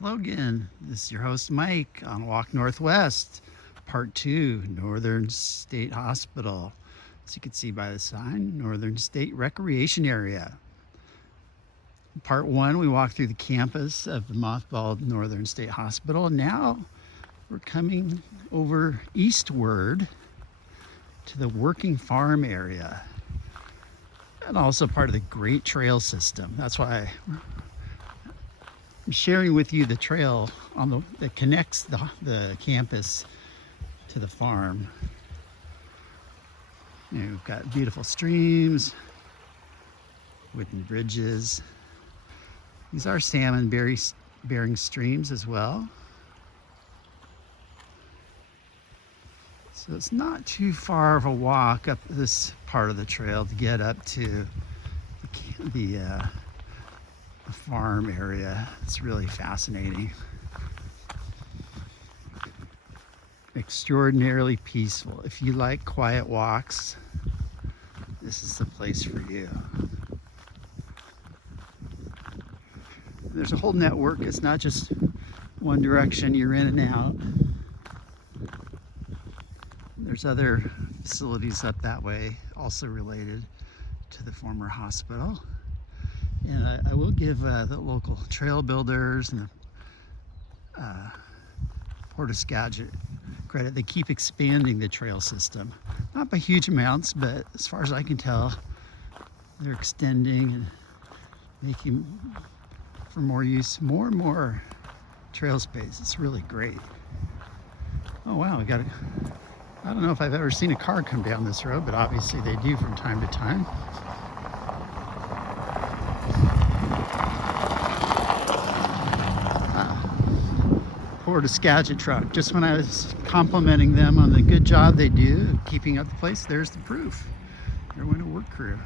Hello again. This is your host Mike on Walk Northwest, Part 2, Northern State Hospital. As you can see by the sign, Northern State Recreation Area. Part 1, we walked through the campus of the mothballed Northern State Hospital. Now we're coming over eastward to the working farm area and also part of the Great Trail System. That's why I'm sharing with you the trail that connects the campus to the farm. We've got beautiful streams, wooden bridges. These are salmon bearing streams as well. So it's not too far of a walk up this part of the trail to get up to the farm area. It's really fascinating. Extraordinarily peaceful. If you like quiet walks, this is the place for you. There's a whole network. It's not just one direction, you're in and out. There's other facilities up that way, also related to the former hospital. And I will give the local trail builders and the Port of Skagit credit. They keep expanding the trail system. Not by huge amounts, but as far as I can tell, they're extending and making for more use, more and more trail space. It's really great. Oh wow, I don't know if I've ever seen a car come down this road, but obviously they do from time to time. Port of Skagit truck. Just when I was complimenting them on the good job they do keeping up the place, there's the proof. They're in a work crew.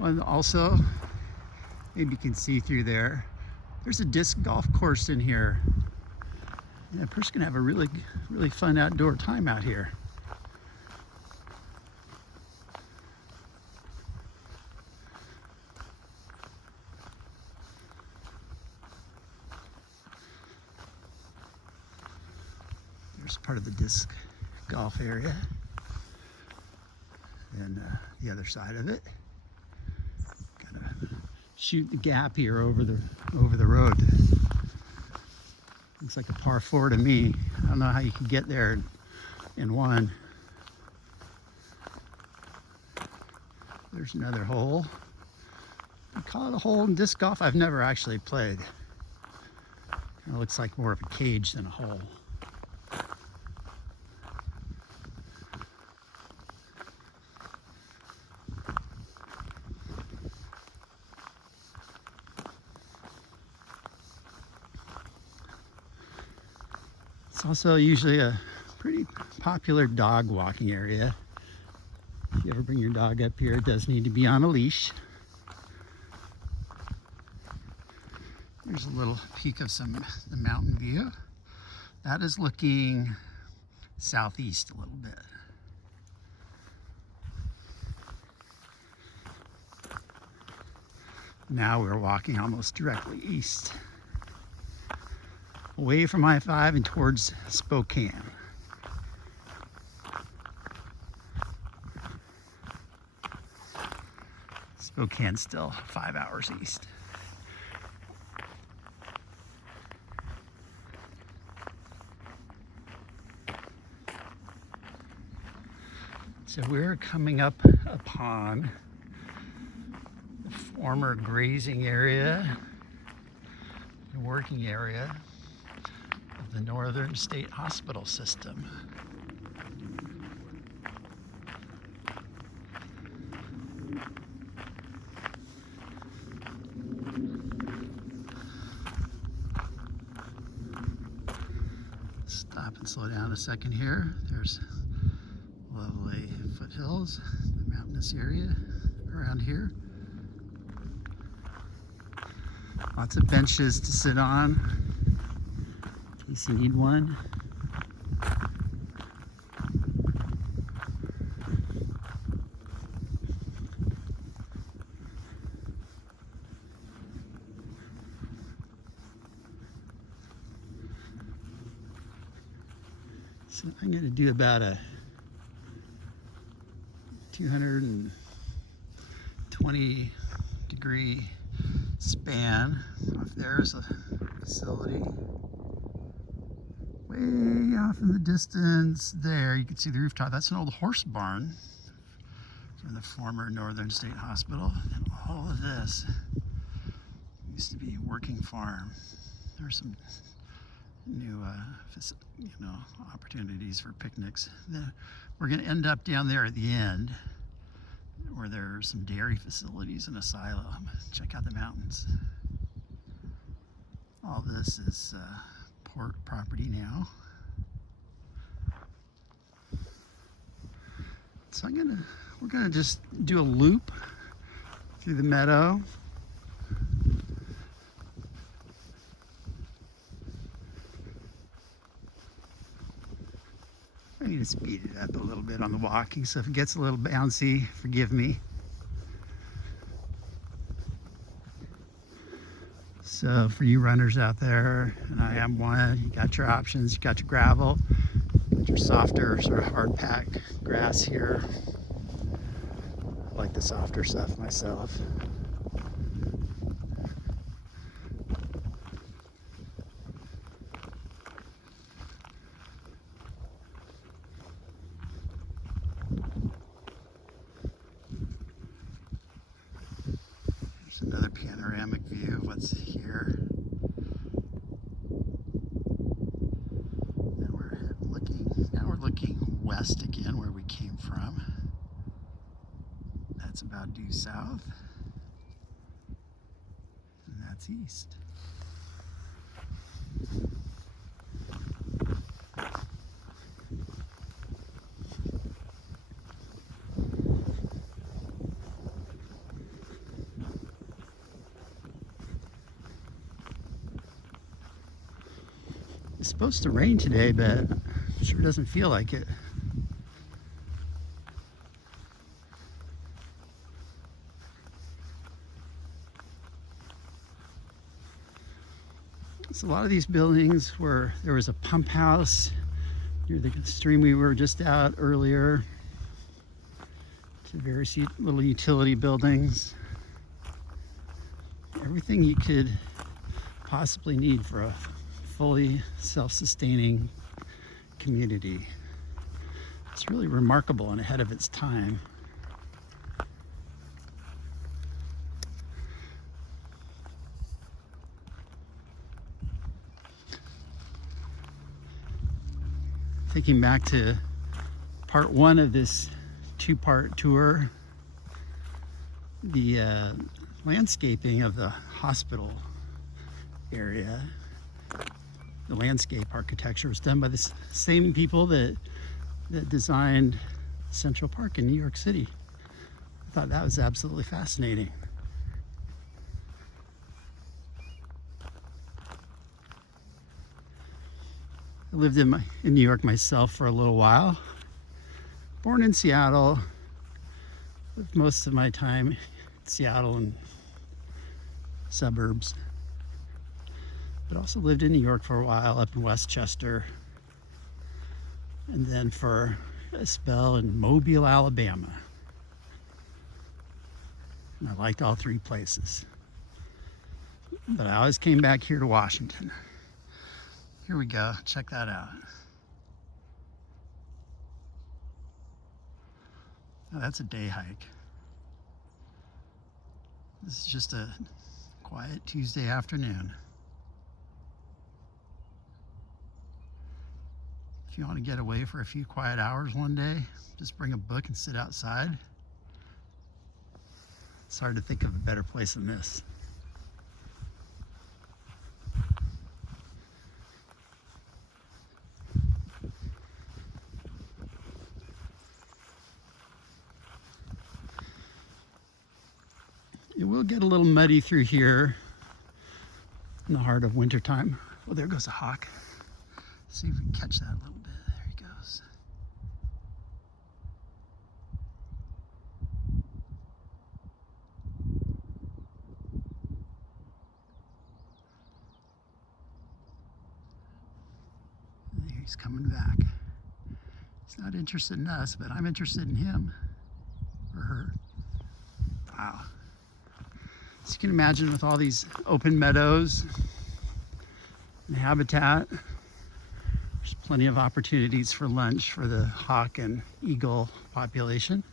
And also, maybe you can see through there, there's a disc golf course in here. And a person can have a really fun outdoor time out here. There's part of the disc golf area, and the other side of it. Gotta shoot the gap here over the road. Looks like a par 4 to me. I don't know how you can get there in one. There's another hole. I call it a hole in disc golf. I've never actually played. It looks like more of a cage than a hole. It's also usually a pretty popular dog walking area. If you ever bring your dog up here, it does need to be on a leash. There's a little peek of the mountain view. That is looking southeast a little bit. Now we're walking almost directly east, away from I-5 and towards Spokane. Spokane's still 5 hours east. So we're coming up upon the former grazing area, the working area of the Northern State Hospital System. Stop and slow down a second here. There's lovely foothills, the mountainous area around here. Lots of benches to sit on in case you need one. So I'm going to do about a 220-degree span. Off there's a facility. Way off in the distance there, you can see the rooftop. That's an old horse barn from the former Northern State Hospital. And all of this used to be a working farm. There's some new opportunities for picnics. We're going to end up down there at the end where there are some dairy facilities and asylum. Check out the mountains. All this is port property now. So we're gonna just do a loop through the meadow. I need to speed it up a little bit on the walking, so if it gets a little bouncy, forgive me. So for you runners out there, and I am one, you got your options. You got your gravel, got your softer sort of hard pack grass here. I like the softer stuff myself. There's another panoramic view of what's here. Now we're looking west again where we came from. That's about due south. And that's east. It's supposed to rain today, but it sure doesn't feel like it. So a lot of these buildings where there was a pump house near the stream we were just out earlier, to various little utility buildings. Everything you could possibly need for a fully self-sustaining community. It's really remarkable and ahead of its time. Thinking back to part one of this two-part tour, the landscaping of the hospital area, the landscape architecture was done by the same people that designed Central Park in New York City. I thought that was absolutely fascinating. I lived in New York myself for a little while. Born in Seattle, lived most of my time in Seattle and suburbs. But also lived in New York for a while, up in Westchester, and then for a spell in Mobile, Alabama. And I liked all three places. But I always came back here to Washington. Here we go, check that out. Oh, that's a day hike. This is just a quiet Tuesday afternoon. If you want to get away for a few quiet hours one day, just bring a book and sit outside. It's hard to think of a better place than this. It will get a little muddy through here in the heart of wintertime. Oh, there goes a hawk. See if we can catch that a little bit. There he goes. There he's coming back. He's not interested in us, but I'm interested in him or her. Wow. So you can imagine with all these open meadows and habitat, there's plenty of opportunities for lunch for the hawk and eagle population.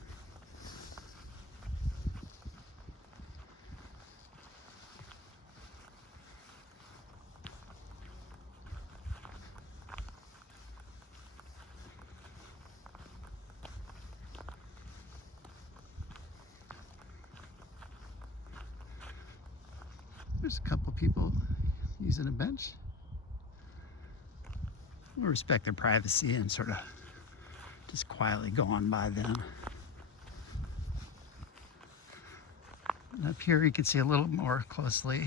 There's a couple people using a bench. We'll respect their privacy and sort of just quietly go on by them. And up here you can see a little more closely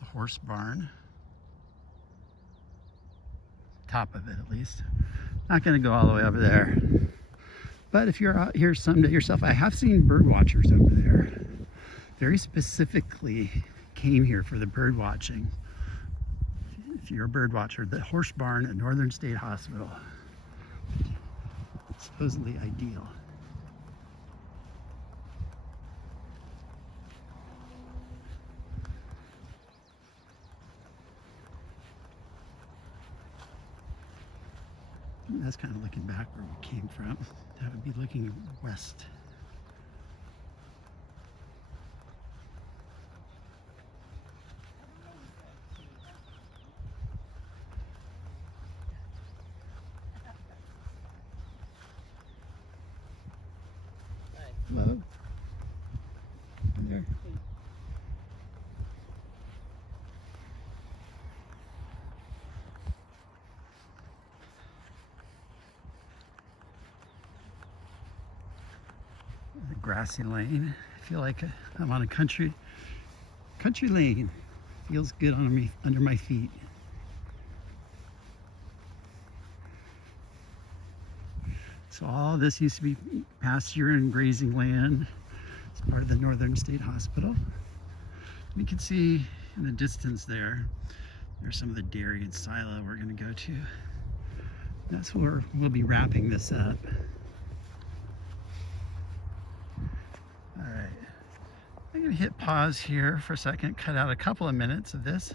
the horse barn. Top of it at least. Not gonna go all the way over there. But if you're out here someday yourself, I have seen bird watchers over there. Very specifically came here for the bird watching. If you're a bird watcher, the horse barn at Northern State Hospital. Supposedly ideal. That's kind of looking back where we came from. That would be looking west. Hello. There. The grassy lane. I feel like I'm on a country lane. Feels good on me, under my feet. So all this used to be pasture and grazing land. It's part of the Northern State Hospital. You can see in the distance there's some of the dairy and silo we're going to go to. That's where we'll be wrapping this up. All right, I'm going to hit pause here for a second, cut out a couple of minutes of this.